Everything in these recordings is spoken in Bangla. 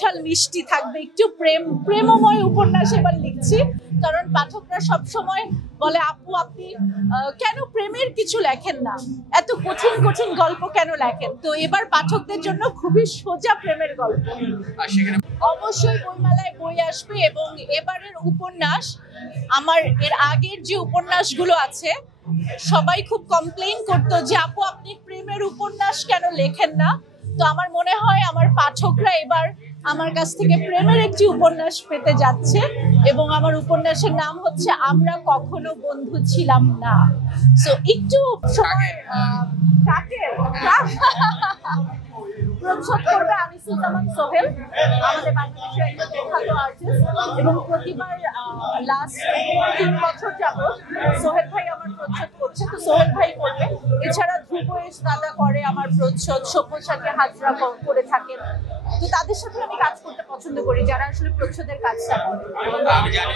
ঝাল মিষ্টি থাকবে, একটু প্রেমময় উপন্যাস এবার লিখছি। কারণ পাঠকরা সব সময় বলে আপু আপনি কেন প্রেমের কিছু লেখেন না, এত কঠিন কঠিন গল্প কেন লেখেন। তো এবার পাঠকদের জন্য খুবই সোজা প্রেমের গল্প। অবশ্যই বইমেলায় বই আসবে এবং এবারের উপন্যাস আমার এর আগের যে উপন্যাসগুলো আছে সবাই খুব কমপ্লেইন করতো যে আপু আপনি প্রেমের উপন্যাস কেন লেখেন না। তো আমার মনে হয় আমার পাঠকরা এবার আমার কাছ থেকে প্রেমের একটি উপন্যাস পেতে যাচ্ছে এবং আমার উপন্যাসের নাম হচ্ছে আমরা কখনো বন্ধু ছিলাম না। সো একটু সময় প্রচ্ছদ করবে আনিসুজ্জামান সোহেল, আমাদের বাংলাদেশের একজন বিখ্যাত আর্টিস্ট, এবং প্রতিবার লাস্ট 3 বছর যাবত সোহেল ভাই আমার প্রচ্ছদ করছে, তো সোহেল ভাই করবে। এছাড়া ধ্রুবেশ দাদা করে আমার প্রচ্ছদ, সব্যসাচী হাজরা করে থাকেন। তো তাদের সাথে আমি কাজ করতে পছন্দ করি যারা আসলে প্রচ্ছদের কাজটা করে। আমি জানি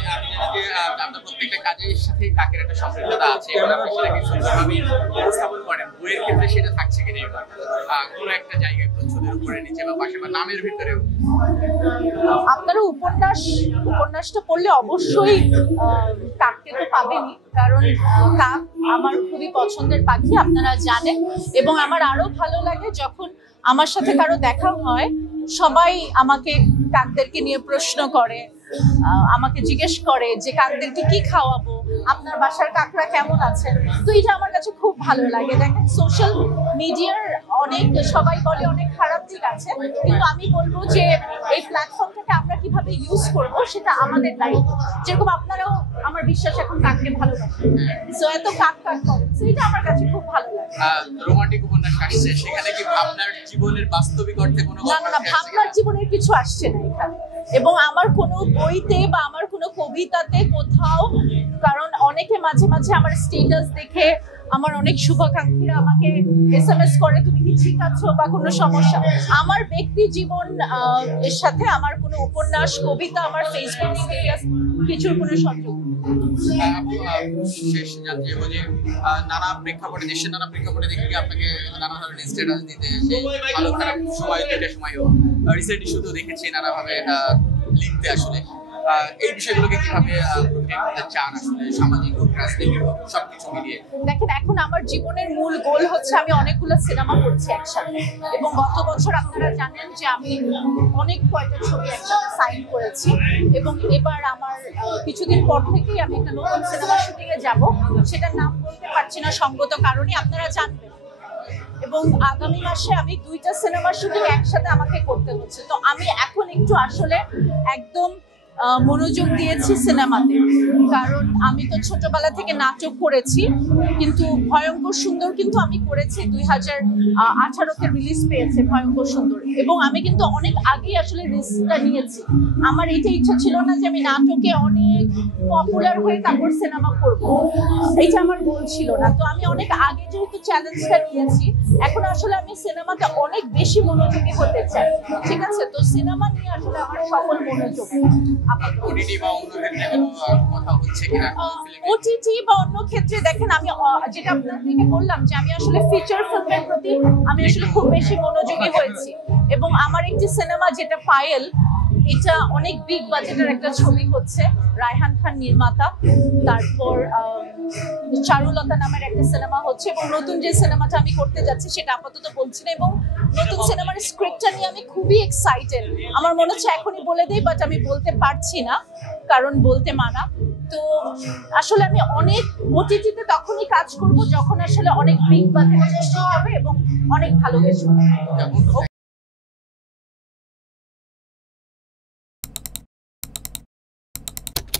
যে আপনার প্রত্যেকটা কাজের সাথে কাকের একটা সম্পৃক্ততা আছে এবং আপনি সেটাকে সুন্দরভাবে উপস্থাপন করেন। বইয়ের ক্ষেত্রে সেটা থাকছে কিনা এবার কোনো একটা জায়গায় প্রচ্ছদের উপরে নিচে বা পাশে বা নামের ভিতরেও? আপনারা উপন্যাসটা পড়লে অবশ্যই কাককে তো পাবেনই, কারণ কাক আমার খুবই পছন্দের পাখি আপনারা জানেন। এবং আমার আরো ভালো লাগে যখন আমার সাথে কারো দেখা হয়, সবাই আমাকে কাকদেরকে নিয়ে প্রশ্ন করে, আমাকে জিজ্ঞেস করে যে কাকদেরকে কি খাওয়াবো, আপনার বাসার কাকরা কেমন আছেন। তো এটা আমার কাছে খুব ভালো লাগে। দেখেন সোশ্যাল মিডিয়ার অনেক সবাই বলে অনেক খারাপ দিক আছে, কিন্তু আমি বলবো যে এই প্ল্যাটফর্মটাকে আমরা কিভাবে ইউজ করব সেটা আমাদের দায়িত্ব। যেরকম আপনারাও আমার বিশ্বাস এখন কাককে ভালোবাসেন, সো এত কাক করেন, সো এটা আমার কাছে খুব ভালো লাগে। রোমান্টিক উপন্যাস আসছে, সেখানে কি আপনার জীবনের বাস্তবিক অর্থে কোনো না ভাবনার জীবনের কিছু আসছে না এখানে, এবং আমার কোনো বইতে বা আমার কোনো কবিতাতে কোথাও, কারণ অনেকে মাঝে মাঝে আমার স্ট্যাটাস দেখে আমার অনেক শুভাকাঙ্ক্ষীরা আমাকে SMS করে তুমি কি ঠিক আছো বা কোনো সমস্যা। আমার ব্যক্তি জীবন এর সাথে আমার কোনো উপন্যাস কবিতা আমার ফেসবুক স্ট্যাটাস কিছুর কোনো সংযোগ শেষ জানতে চাইবো যে নানা প্রেক্ষাপটে, দেশের নানা প্রেক্ষাপটে দেখে আপনাকে নানা ধরনের স্ট্যাটাস দিতে, ভালো খারাপ সময় দুইটা সময়ও রিসেন্ট ইস্যুতেও দেখেছি নানাভাবে লিখতে। আসলে এই বিষয়গুলোকে কিভাবে করতে চান আসলে, সামাজিক হোক রাজনৈতিক হোক সবকিছু মিলিয়ে? দেখেন এখন আমার জীবনের মূল গোল হচ্ছে আমি অনেকগুলো সিনেমা করছি একসাথে, এবং গত বছর আপনারা জানেন যে আমি অনেক কয়টা ছবি একসাথে সাইন করেছি, এবং এবার আমার কিছুদিন পর থেকেই আমি একটা নতুন সিনেমা শুটিং এ যাব, সেটার নাম বলতে পারছি না সঙ্গত কারণে, আপনারা জানবেন। এবং আগামী মাসে আমি 2টা সিনেমা শুটিং একসাথে আমাকে করতে হচ্ছে। তো আমি এখন একটু আসলে একদম মনোযোগ দিয়েছি সিনেমাতে, কারণ আমি তো ছোটবেলা থেকে নাটক করেছি, কিন্তু ভয়ঙ্কর সুন্দর কিন্তু আমি করেছি 2018-তে রিলিজ পেয়েছে ভয়ঙ্কর সুন্দর, এবং আমি কিন্তু অনেক আগেই আসলে রিস্কটা নিয়েছি। আমার এটা ইচ্ছা ছিল না যে আমি নাটকে অনেক পপুলার হয়ে তারপর সিনেমা করব, এটা আমার গোল ছিল না। তো আমি অনেক আগে যেহেতু চ্যালেঞ্জটা নিয়েছি, এখন আসলে আমি সিনেমাতে অনেক বেশি মনোযোগী হতে চাই, ঠিক আছে? তো সিনেমা নিয়ে আসলে আমার সকল মনোযোগ। ওটিটি বা অন্য ক্ষেত্রে কোনো কথা হচ্ছে কিনা? ওটিটি বা অন্য ক্ষেত্রে দেখেন আমি যেটা আপনাদেরকে বললাম যে আমি আসলে ফিচার ফিল্মের প্রতি আমি আসলে খুব বেশি মনোযোগী হয়েছি, এবং আমার একটি সিনেমা যেটা পায়েল, এটা অনেক বিগ বাজেটের একটা ছবি হচ্ছে, রায়হান খান নির্মাতা, তারপর চারুলতা নামের একটা সিনেমা হচ্ছে, এবং নতুন যে সিনেমাটা আমি করতে যাচ্ছি সেটা আপাতত বলছি না, এবং নতুন সিনেমার স্ক্রিপ্টটা নিয়ে আমি খুবই এক্সাইটেড। আমার মনে হচ্ছে এখনই বলে দেই, বাট আমি বলতে পারছি না কারণ বলতে মানা। তো আসলে আমি অনেক ওটিটিতে তখনই কাজ করব যখন আসলে অনেক বিগ বাজেটের ছবি হবে এবং অনেক ভালো কিছু।